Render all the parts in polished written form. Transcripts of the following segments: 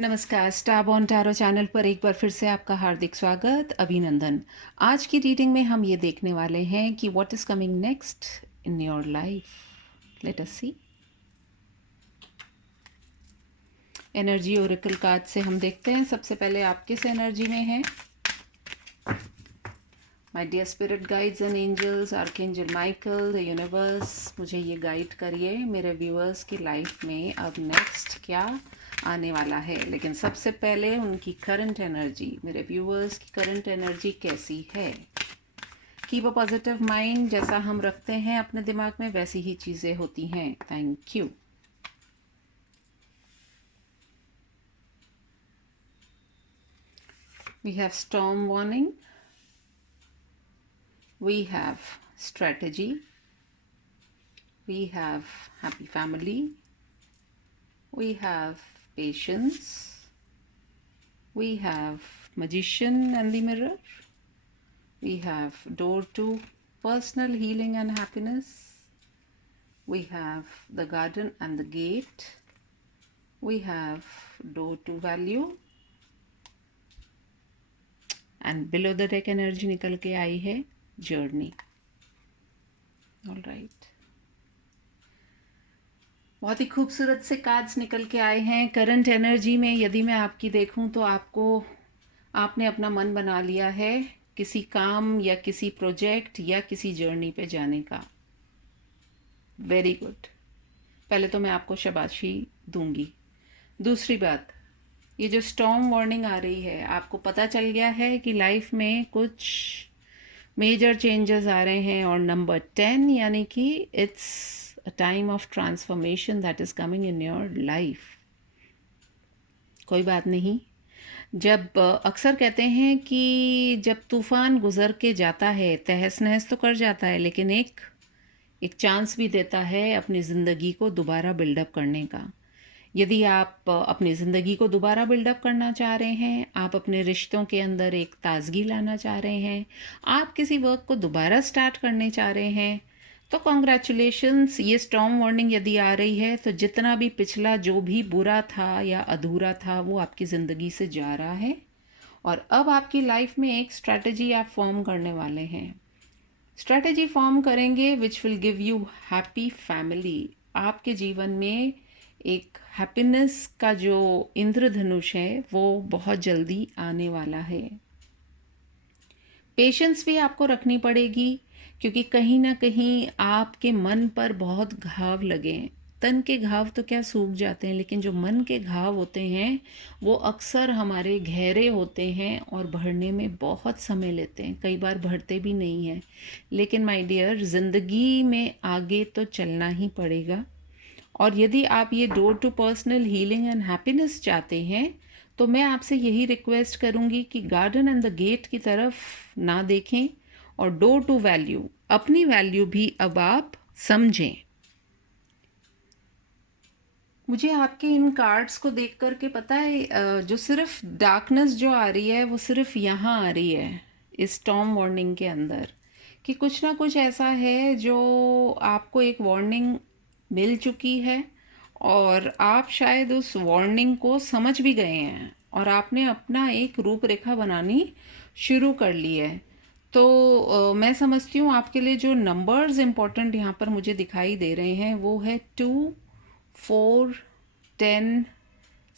नमस्कार, star born tarot channel पर एक बार फिर से आपका हार्दिक स्वागत, अभिनंदन। आज की रीडिंग में हम ये देखने वाले हैं कि what is coming next in your life. Let us see. Energy oracle card से हम देखते हैं सबसे पहले आप किस एनर्जी में हैं। My dear spirit guides and angels, archangel Michael, the universe, मुझे ये गाइड करिए मेरे व्यूअर्स की लाइफ में अब नेक्स्ट क्या आने वाला है। लेकिन सबसे पहले उनकी करंट एनर्जी, मेरे व्यूअर्स की करंट एनर्जी कैसी है। कीप अ पॉजिटिव माइंड, जैसा हम रखते हैं अपने दिमाग में वैसी ही चीज़ें होती हैं। Thank you. We have storm warning, we have strategy, we have happy family, we have patience, we have magician and the mirror, we have door to personal healing and happiness, we have the garden and the gate, we have door to value, and below the deck energy निकल के आई है journey. All right, बहुत ही खूबसूरत से cards निकल के आए हैं। करंट एनर्जी में यदि मैं आपकी देखूं तो आपने अपना मन बना लिया है किसी काम या किसी प्रोजेक्ट या किसी जर्नी पे जाने का। Very good. पहले तो मैं आपको शाबाशी दूंगी। दूसरी बात, ये जो स्टॉर्म वार्निंग आ रही है, आपको पता चल गया है कि लाइफ में कुछ मेजर चेंजेस आ रहे हैं। और नंबर 10 यानी कि it's a time of transformation that is coming in your life. कोई बात नहीं, जब अक्सर कहते हैं कि जब तूफान गुजर के जाता है तहस नहस तो कर जाता है, लेकिन एक चांस भी देता है अपनी ज़िंदगी को दोबारा बिल्डअप करने का। यदि आप अपनी ज़िंदगी को दोबारा बिल्डअप करना चाह रहे हैं, आप अपने रिश्तों के अंदर एक ताजगी लाना चाह रहे हैं, आप किसी वर्क को दोबारा स्टार्ट करने चाह रहे हैं, तो कॉन्ग्रेचुलेशंस। ये स्टॉर्म वार्निंग यदि आ रही है तो जितना भी पिछला जो भी बुरा था या अधूरा था वो आपकी ज़िंदगी से जा रहा है। और अब आपकी लाइफ में एक स्ट्रैटेजी आप फॉर्म करने वाले हैं। स्ट्रैटेजी फॉर्म करेंगे which will give you happy family. आपके जीवन में एक हैप्पीनेस का जो इंद्रधनुष है वो बहुत जल्दी आने वाला है। पेशेंस भी आपको रखनी पड़ेगी, क्योंकि कहीं ना कहीं आपके मन पर बहुत घाव लगे हैं। तन के घाव तो क्या सूख जाते हैं, लेकिन जो मन के घाव होते हैं वो अक्सर हमारे गहरे होते हैं और भरने में बहुत समय लेते हैं, कई बार भरते भी नहीं हैं। लेकिन माय डियर, ज़िंदगी में आगे तो चलना ही पड़ेगा। और यदि आप ये door to personal healing and happiness चाहते हैं तो मैं आपसे यही रिक्वेस्ट करूंगी कि गार्डन एंड द गेट की तरफ ना देखें और डोर टू वैल्यू, अपनी वैल्यू भी अब आप समझें। मुझे आपके इन कार्ड्स को देख कर के पता है, जो सिर्फ डार्कनेस जो आ रही है वो सिर्फ यहाँ आ रही है इस स्टॉर्म वार्निंग के अंदर, कि कुछ ना कुछ ऐसा है जो आपको एक वार्निंग मिल चुकी है और आप शायद उस वार्निंग को समझ भी गए हैं और आपने अपना एक रूपरेखा बनानी शुरू कर ली है। तो मैं समझती हूँ आपके लिए जो नंबर्स इम्पोर्टेंट यहाँ पर मुझे दिखाई दे रहे हैं वो है 2, 4, 10,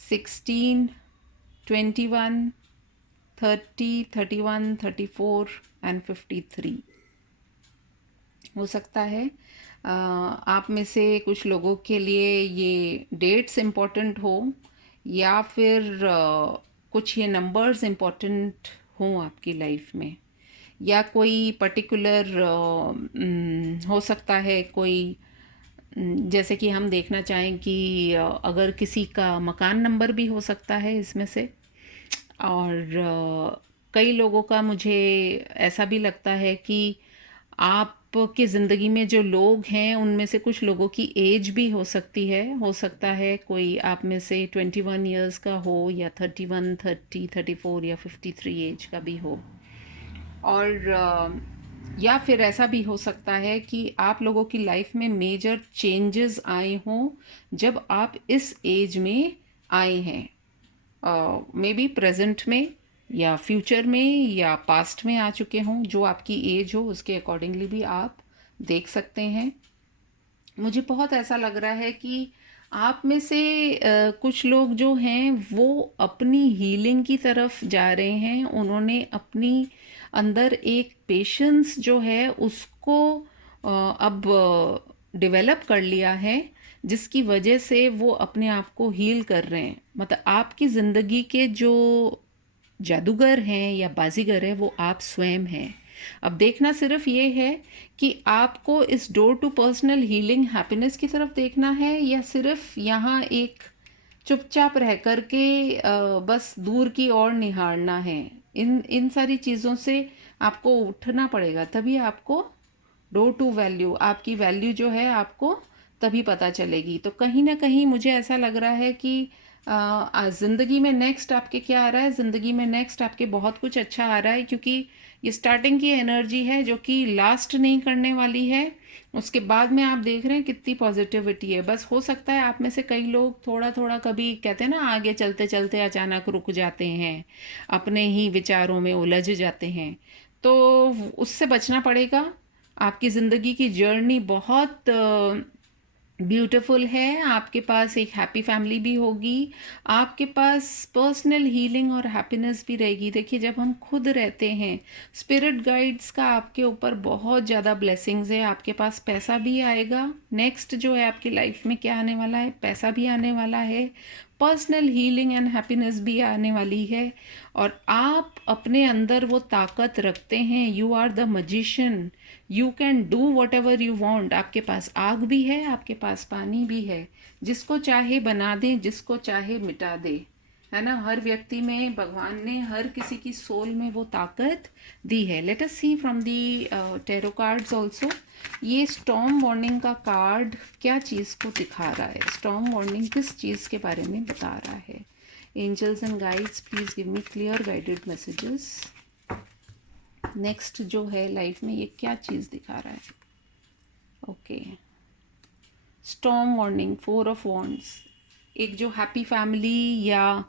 16, 21, 30, 31, 34 एंड 53। हो सकता है आप में से कुछ लोगों के लिए ये डेट्स इम्पोर्टेंट हो या फिर कुछ ये नंबर्स इम्पोर्टेंट हों आपकी लाइफ में, या कोई पर्टिकुलर हो सकता है कोई जैसे कि हम देखना चाहें कि अगर किसी का मकान नंबर भी हो सकता है इसमें से। और कई लोगों का मुझे ऐसा भी लगता है कि आपकी ज़िंदगी में जो लोग हैं उनमें से कुछ लोगों की एज भी हो सकती है। हो सकता है कोई आप में से 21 इयर्स का हो या 31, 30, 34 या 53 एज का भी हो। और या फिर ऐसा भी हो सकता है कि आप लोगों की लाइफ में मेजर चेंजेस आए हों जब आप इस एज में आए हैं। मे बी प्रेजेंट में या फ्यूचर में या पास्ट में आ चुके हों, जो आपकी एज हो उसके अकॉर्डिंगली भी आप देख सकते हैं। मुझे बहुत ऐसा लग रहा है कि आप में से कुछ लोग जो हैं वो अपनी हीलिंग की तरफ जा रहे हैं। उन्होंने अपनी अंदर एक पेशेंस जो है उसको अब डेवलप कर लिया है, जिसकी वजह से वो अपने आप को हील कर रहे हैं। मतलब आपकी ज़िंदगी के जो जादूगर हैं या बाजीगर है वो आप स्वयं हैं। अब देखना सिर्फ ये है कि आपको इस door to personal healing happiness की तरफ देखना है, या सिर्फ यहाँ एक चुपचाप रह कर के बस दूर की ओर निहारना है। इन इन सारी चीज़ों से आपको उठना पड़ेगा, तभी आपको डोर टू वैल्यू, आपकी वैल्यू जो है आपको तभी पता चलेगी। तो कहीं ना कहीं मुझे ऐसा लग रहा है कि ज़िंदगी में नेक्स्ट आपके क्या आ रहा है, ज़िंदगी में नेक्स्ट आपके बहुत कुछ अच्छा आ रहा है, क्योंकि ये स्टार्टिंग की एनर्जी है जो कि लास्ट नहीं करने वाली है। उसके बाद में आप देख रहे हैं कितनी पॉजिटिविटी है। बस हो सकता है आप में से कई लोग थोड़ा थोड़ा, कभी कहते हैं ना, आगे चलते चलते अचानक रुक जाते हैं, अपने ही विचारों में उलझ जाते हैं, तो उससे बचना पड़ेगा। आपकी ज़िंदगी की जर्नी बहुत ब्यूटीफुल है। आपके पास एक हैप्पी फैमिली भी होगी, आपके पास पर्सनल हीलिंग और हैप्पीनेस भी रहेगी। देखिए, जब हम खुद रहते हैं, स्पिरिट गाइड्स का आपके ऊपर बहुत ज़्यादा ब्लेसिंग्स है। आपके पास पैसा भी आएगा। नेक्स्ट जो है आपकी लाइफ में क्या आने वाला है, पैसा भी आने वाला है, पर्सनल हीलिंग एंड हैप्पीनेस भी आने वाली है। और आप अपने अंदर वो ताकत रखते हैं। You are the magician, you can do whatever you want. आपके पास आग भी है, आपके पास पानी भी है, जिसको चाहे बना दे, जिसको चाहे मिटा दे, है ना। हर व्यक्ति में भगवान ने हर किसी की सोल में वो ताकत दी है। Let us see from the tarot cards also, ये स्टॉर्म वार्निंग का कार्ड क्या चीज़ को दिखा रहा है, स्टॉर्म वार्निंग किस चीज़ के बारे में बता रहा है। Angels and guides, please give me clear guided messages. Next जो है लाइफ में ये क्या चीज़ दिखा रहा है। Okay, storm warning, 4 of wands. एक जो हैप्पी फैमिली या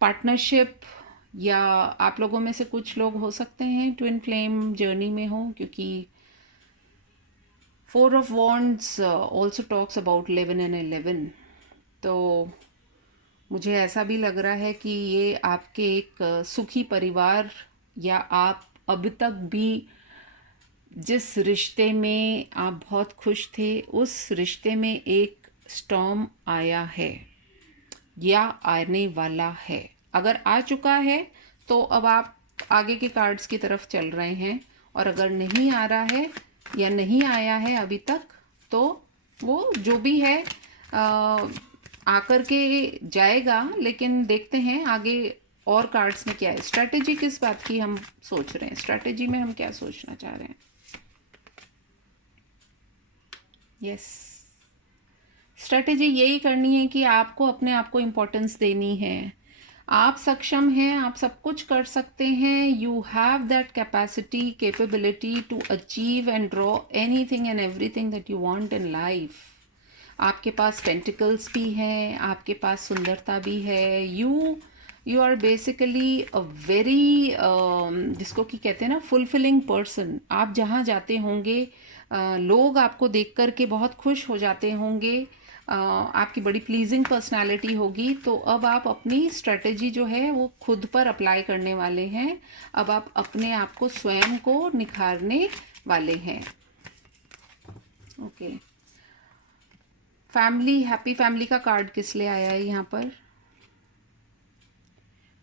पार्टनरशिप, या आप लोगों में से कुछ लोग हो सकते हैं ट्विन फ्लेम जर्नी में हो, क्योंकि 4 of wands also talks about 11 and 11। तो मुझे ऐसा भी लग रहा है कि ये आपके एक सुखी परिवार, या आप अब तक भी जिस रिश्ते में आप बहुत खुश थे, उस रिश्ते में एक स्टॉर्म आया है या आने वाला है। अगर आ चुका है तो अब आप आगे के कार्ड्स की तरफ चल रहे हैं, और अगर नहीं आ रहा है या नहीं आया है अभी तक, तो वो जो भी है आकर के जाएगा। लेकिन देखते हैं आगे और कार्ड्स में क्या है। स्ट्रैटेजी किस बात की हम सोच रहे हैं, स्ट्रैटेजी में हम क्या सोचना चाह रहे हैं। यस, स्ट्रैटेजी यही करनी है कि आपको अपने आप को इम्पोर्टेंस देनी है। आप सक्षम हैं, आप सब कुछ कर सकते हैं। You have that capacity, capability to achieve and draw anything and everything that you want in life. आपके पास पेंटिकल्स भी हैं, आपके पास सुंदरता भी है। You are basically a very, जिसको कि कहते हैं ना, फुलफिलिंग पर्सन। आप जहाँ जाते होंगे लोग आपको देख कर के बहुत खुश हो जाते होंगे। आपकी बड़ी प्लीजिंग पर्सनालिटी होगी। तो अब आप अपनी स्ट्रेटेजी जो है वो खुद पर अप्लाई करने वाले हैं। अब आप अपने आप को, स्वयं को निखारने वाले हैं। ओके, फैमिली, हैप्पी फैमिली का कार्ड किस लिए आया है यहाँ पर।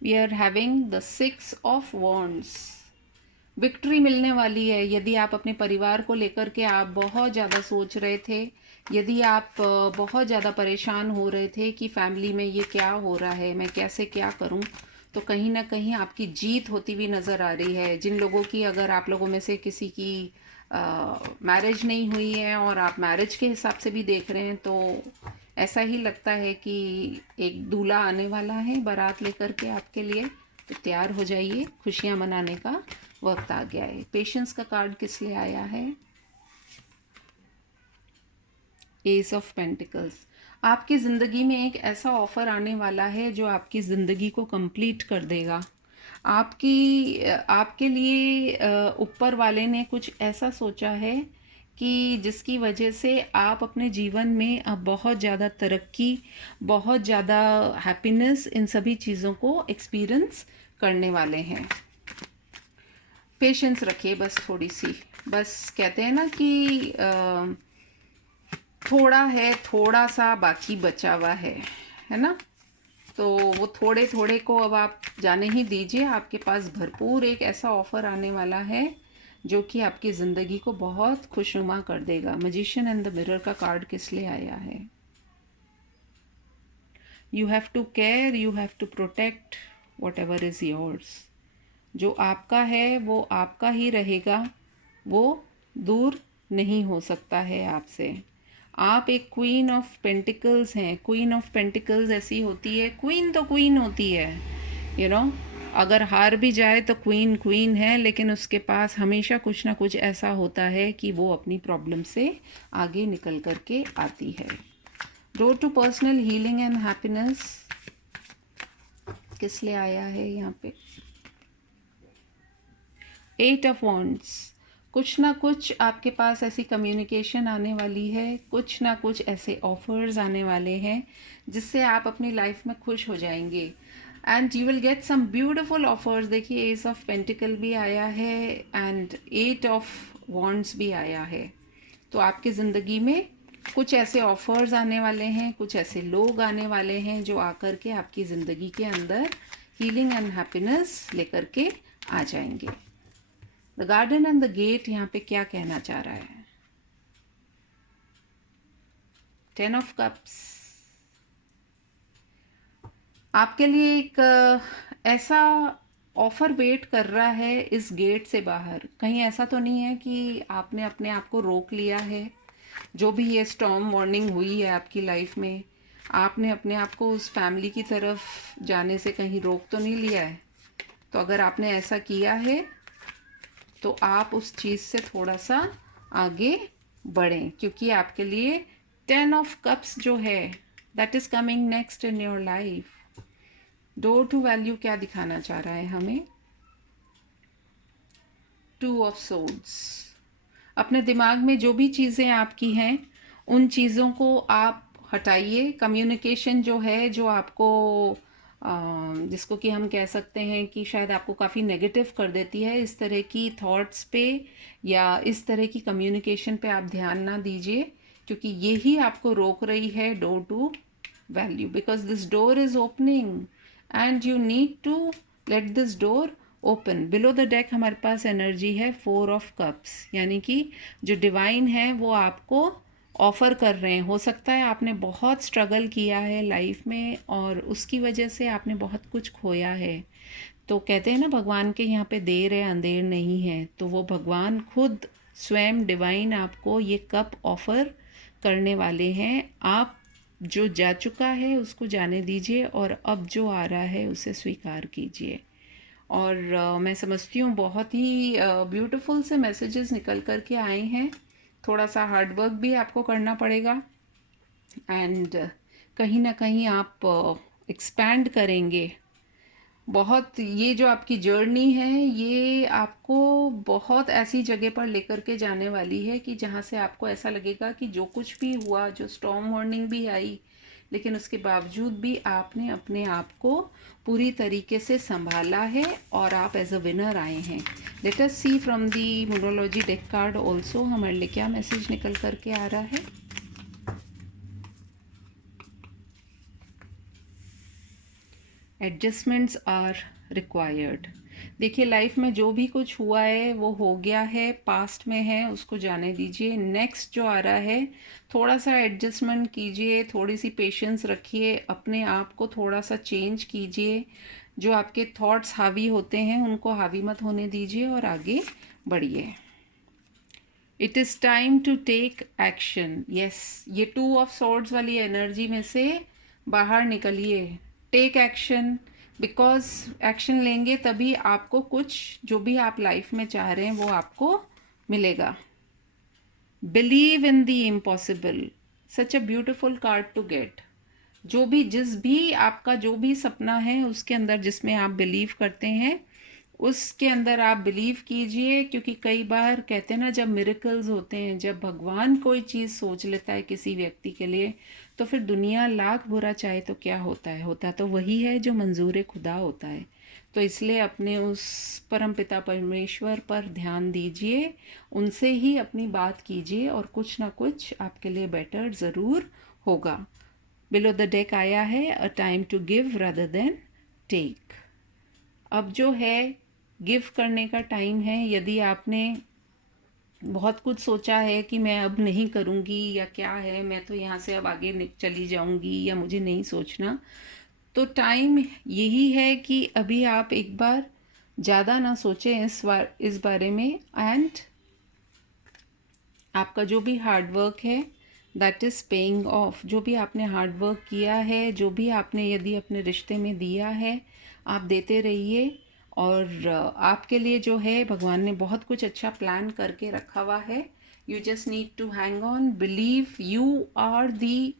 We are having the 6 of wands. Victory मिलने वाली है। यदि आप अपने परिवार को लेकर के आप बहुत ज़्यादा सोच रहे थे, यदि आप बहुत ज़्यादा परेशान हो रहे थे कि फैमिली में ये क्या हो रहा है, मैं कैसे क्या करूं, तो कहीं ना कहीं आपकी जीत होती हुई नज़र आ रही है। जिन लोगों की, अगर आप लोगों में से किसी की मैरिज नहीं हुई है और आप मैरिज के हिसाब से भी देख रहे हैं, तो ऐसा ही लगता है कि एक दूल्हा आने वाला है बारात लेकर के आपके लिए। तो तैयार हो जाइए, खुशियाँ मनाने का वक्त आ गया है। पेशेंस का कार्ड किस लिए आया है। एस ऑफ पेंटिकल्स, आपकी ज़िंदगी में एक ऐसा ऑफ़र आने वाला है जो आपकी ज़िंदगी को कंप्लीट कर देगा। आपके लिए ऊपर वाले ने कुछ ऐसा सोचा है कि जिसकी वजह से आप अपने जीवन में अब बहुत ज़्यादा तरक्की, बहुत ज़्यादा हैप्पीनेस, इन सभी चीज़ों को एक्सपीरियंस करने वाले हैं। पेशेंस रखिए बस थोड़ी सी। बस कहते हैं ना कि थोड़ा है, थोड़ा सा बाकी बचा हुआ है ना? तो वो थोड़े थोड़े को अब आप जाने ही दीजिए। आपके पास भरपूर एक ऐसा ऑफ़र आने वाला है जो कि आपकी ज़िंदगी को बहुत खुशनुमा कर देगा। मैजिशियन एंड द मिरर का कार्ड किस लिए आया है? You have to care, you have to protect whatever is yours. जो आपका है वो आपका ही रहेगा, वो दूर नहीं हो सकता है आपसे। आप एक क्वीन ऑफ पेंटिकल्स हैं। क्वीन ऑफ पेंटिकल्स ऐसी होती है, क्वीन तो क्वीन होती है, यू नो, अगर हार भी जाए तो क्वीन क्वीन है, लेकिन उसके पास हमेशा कुछ ना कुछ ऐसा होता है कि वो अपनी प्रॉब्लम से आगे निकल कर के आती है। Road to personal healing and happiness किस लिए आया है यहाँ पे? 8 ऑफ वॉन्ड्स, कुछ ना कुछ आपके पास ऐसी कम्युनिकेशन आने वाली है, कुछ ना कुछ ऐसे ऑफर्स आने वाले हैं जिससे आप अपनी लाइफ में खुश हो जाएंगे and you will get some beautiful offers. देखिए एस ऑफ पेंटिकल भी आया है एंड 8 ऑफ वॉन्ड्स भी आया है। तो आपकी ज़िंदगी में कुछ ऐसे ऑफर्स आने वाले हैं, कुछ ऐसे लोग आने वाले हैं जो आकर के आपकी ज़िंदगी के अंदर हीलिंग एंड हैप्पीनेस लेकर के आ जाएंगे। The garden and the gate यहाँ पे क्या कहना चाह रहा है? 10 ऑफ कप्स आपके लिए एक ऐसा ऑफर वेट कर रहा है इस गेट से बाहर। कहीं ऐसा तो नहीं है कि आपने अपने आप को रोक लिया है? जो भी ये स्टॉर्म वार्निंग हुई है आपकी लाइफ में, आपने अपने आप को उस फैमिली की तरफ जाने से कहीं रोक तो नहीं लिया है? तो अगर आपने ऐसा किया है तो आप उस चीज़ से थोड़ा सा आगे बढ़ें, क्योंकि आपके लिए 10 ऑफ कप्स जो है that is coming next in your life. Door to value क्या दिखाना चाह रहा है हमें? 2 ऑफ सोर्ड्स, अपने दिमाग में जो भी चीज़ें आपकी हैं उन चीज़ों को आप हटाइए। कम्युनिकेशन जो है, जो आपको जिसको कि हम कह सकते हैं कि शायद आपको काफ़ी नेगेटिव कर देती है, इस तरह की थॉट्स पे या इस तरह की कम्युनिकेशन पे आप ध्यान ना दीजिए, क्योंकि यही आपको रोक रही है door to value. Because this door is opening and you need to let this door open. Below the deck हमारे पास एनर्जी है 4 ऑफ कप्स, यानी कि जो डिवाइन है वो आपको ऑफ़र कर रहे हैं। हो सकता है आपने बहुत स्ट्रगल किया है लाइफ में और उसकी वजह से आपने बहुत कुछ खोया है। तो कहते हैं ना भगवान के यहाँ पे देर है अंधेर नहीं है, तो वो भगवान खुद स्वयं डिवाइन आपको ये कप ऑफ़र करने वाले हैं। आप जो जा चुका है उसको जाने दीजिए और अब जो आ रहा है उसे स्वीकार कीजिए। और मैं समझती हूँ बहुत ही ब्यूटीफुल से मैसेजेस निकल कर के आए हैं। थोड़ा सा हार्ड वर्क भी आपको करना पड़ेगा एंड कहीं ना कहीं आप एक्सपैंड करेंगे बहुत। ये जो आपकी जर्नी है ये आपको बहुत ऐसी जगह पर लेकर के जाने वाली है कि जहाँ से आपको ऐसा लगेगा कि जो कुछ भी हुआ, जो स्टॉर्म वार्निंग भी आई, लेकिन उसके बावजूद भी आपने अपने आप को पूरी तरीके से संभाला है और आप एज अ विनर आए हैं। Let us see from the monology deck card also हमारे लिए क्या मैसेज निकल करके आ रहा है। Adjustments are required. देखिए लाइफ में जो भी कुछ हुआ है वो हो गया है, पास्ट में है, उसको जाने दीजिए। नेक्स्ट जो आ रहा है थोड़ा सा एडजस्टमेंट कीजिए, थोड़ी सी पेशेंस रखिए, अपने आप को थोड़ा सा चेंज कीजिए। जो आपके थॉट्स हावी होते हैं उनको हावी मत होने दीजिए और आगे बढ़िए। It is time to take action. Yes, ये 2 ऑफ सॉर्ड्स वाली एनर्जी में से बाहर निकलिए। टेक एक्शन, बिकॉज एक्शन लेंगे तभी आपको कुछ जो भी आप लाइफ में चाह रहे हैं वो आपको मिलेगा। Believe in the impossible. Such a beautiful card to get. जो भी जिस भी आपका जो भी सपना है उसके अंदर जिसमें आप बिलीव करते हैं उसके अंदर आप बिलीव कीजिए, क्योंकि कई बार कहते हैं ना, जब मिरेकल्स होते हैं, जब भगवान कोई चीज़ सोच लेता है किसी व्यक्ति के लिए, तो फिर दुनिया लाख बुरा चाहे तो क्या होता तो वही है जो मंजूर खुदा होता है। तो इसलिए अपने उस परम पिता परमेश्वर पर ध्यान दीजिए, उनसे ही अपनी बात कीजिए और कुछ ना कुछ आपके लिए बेटर ज़रूर होगा। बिलो द डेक आया है a time to give rather than take. अब जो है गिव करने का टाइम है। यदि आपने बहुत कुछ सोचा है कि मैं अब नहीं करूँगी या क्या है, मैं तो यहाँ से अब आगे चली जाऊँगी या मुझे नहीं सोचना, तो टाइम यही है कि अभी आप एक बार ज़्यादा ना सोचें इस बारे में, एंड आपका जो भी हार्ड वर्क है दैट इज़ पेइंग ऑफ। जो भी आपने हार्ड वर्क किया है, जो भी आपने यदि अपने रिश्ते में दिया है, आप देते रहिए। और आपके लिए जो है भगवान ने बहुत कुछ अच्छा प्लान करके रखा हुआ है। You just need to hang on, believe you are the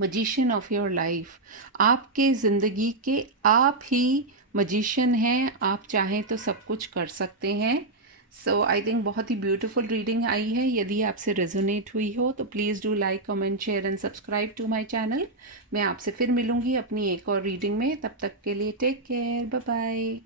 magician of your life. आपके ज़िंदगी के आप ही मजिशियन हैं। आप चाहें तो सब कुछ कर सकते हैं। सो आई थिंक बहुत ही ब्यूटीफुल रीडिंग आई है। यदि आपसे रेजोनेट हुई हो तो please do like, comment, share and subscribe to my channel. मैं आपसे फिर मिलूंगी अपनी एक और रीडिंग में। तब तक के लिए टेक केयर, बाय बाय।